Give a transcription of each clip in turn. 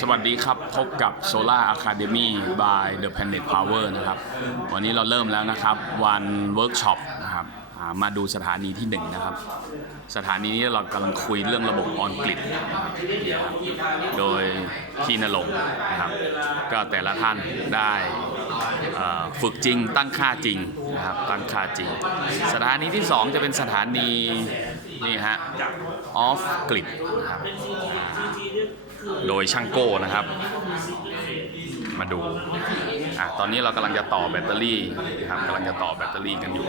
สวัสดีครับ พบกับ Solar Academy by The Planet Power นะครับ วันนี้เราเริ่มแล้วนะครับ วันเวิร์กช็อปนะครับมาดูสถานีที่หนึ่งนะครับ สถานีนี้เรากำลังคุยเรื่องระบบออนกริดนะครับโดยพี่นรงนะครับ ก็แต่ละท่านได้ฝึกจริงตั้งค่าจริงนะครับตั้งค่าจริง สถานีที่ 2 จะเป็นสถานี นี่ฮะออฟกริดนะครับโดยช่างโก้นะครับ มาดูอะตอนนี้เรากำลังจะต่อแบตเตอรี่นะครับกำลังจะต่อแบตเตอรี่กันอยู่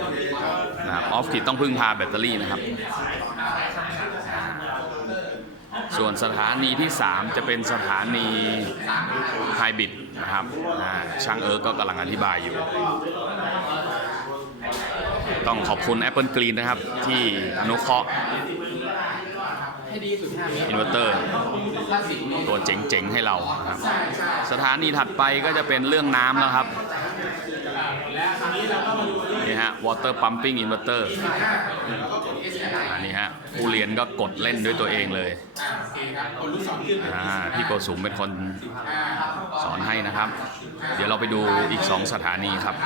นะครับออฟกิดต้องพึ่งพาแบตเตอรี่นะครับ ส่วนสถานีที่ 3 จะเป็นสถานีไฮบิดนะครับช่างเอิร์กก็กำลังอธิบายอยู่ ต้องขอบคุณ Apple Green นะครับ ที่อนุเคราะห์อินเวอร์เตอร์ตัวเจ๋งๆ ให้เรานะครับ สถานีถัดไปก็จะเป็นเรื่องน้ำแล้วครับนี่ฮะ water pumping inverter อันนี้ฮะผู้เรียนก็กดเล่นด้วยตัวเองเลยพี่โกสุมเป็นคนสอนให้นะครับ เดี๋ยวเราไปดูอีก 2 สถานีครับ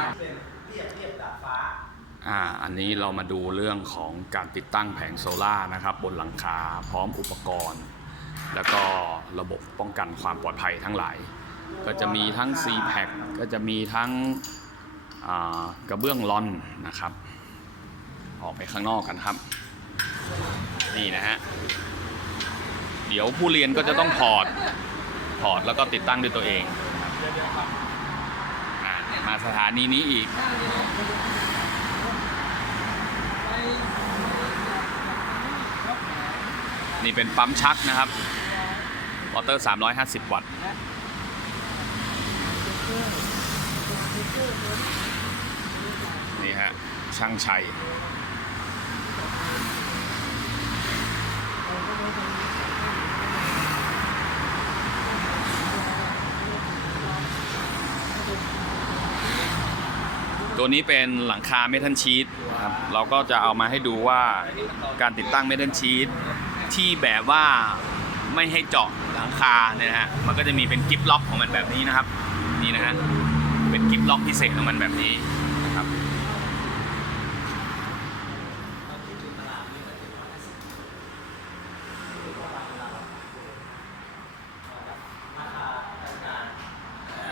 อ่าอันนี้เรามาดูเรื่องของการติดตั้งแผงโซล่าร์นะครับ บนหลังคาพร้อมอุปกรณ์ แล้วก็ระบบป้องกันความปลอดภัยทั้งหลาย ก็จะมีทั้ง c p a c ก็จะมีทั้งกระเบื้องลอนนะครับ ออกไปข้างนอกกันครับ นี่นะฮะเดี๋ยวผู้เรียนก็จะต้องถอดถอดแล้วก็ติดตั้งด้วยตัวเอง มาสถานีนี้อีก นี่เป็นปั๊มชักนะครับมอเตอร์ 350 วัตต์นี่ฮะช่างชัยตัวนี้เป็นหลังคาเมทัลชีตครับเราก็จะเอามาให้ดูว่าการติดตั้งเมทัลชีต ที่แบบว่าไม่ให้เจาะหลังคาเนี่ยนะฮะ มันก็จะมีเป็นกิฟล็อกของมันแบบนี้นะครับ นี่นะฮะ เป็นกิฟล็อกพิเศษของมันแบบนี้นะครับ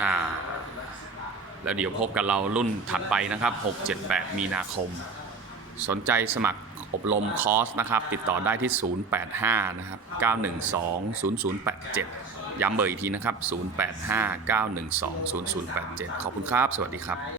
อ่า แล้วเดี๋ยวพบกับเรารุ่นถัดไปนะครับ 678 มีนาคม สนใจสมัคร อบรมคอร์สนะครับ ติดต่อได้ที่ 085 นะครับ 912 0087 ย้ำเบอร์อีกทีนะครับ 085 912 0087 ขอบคุณครับ สวัสดีครับ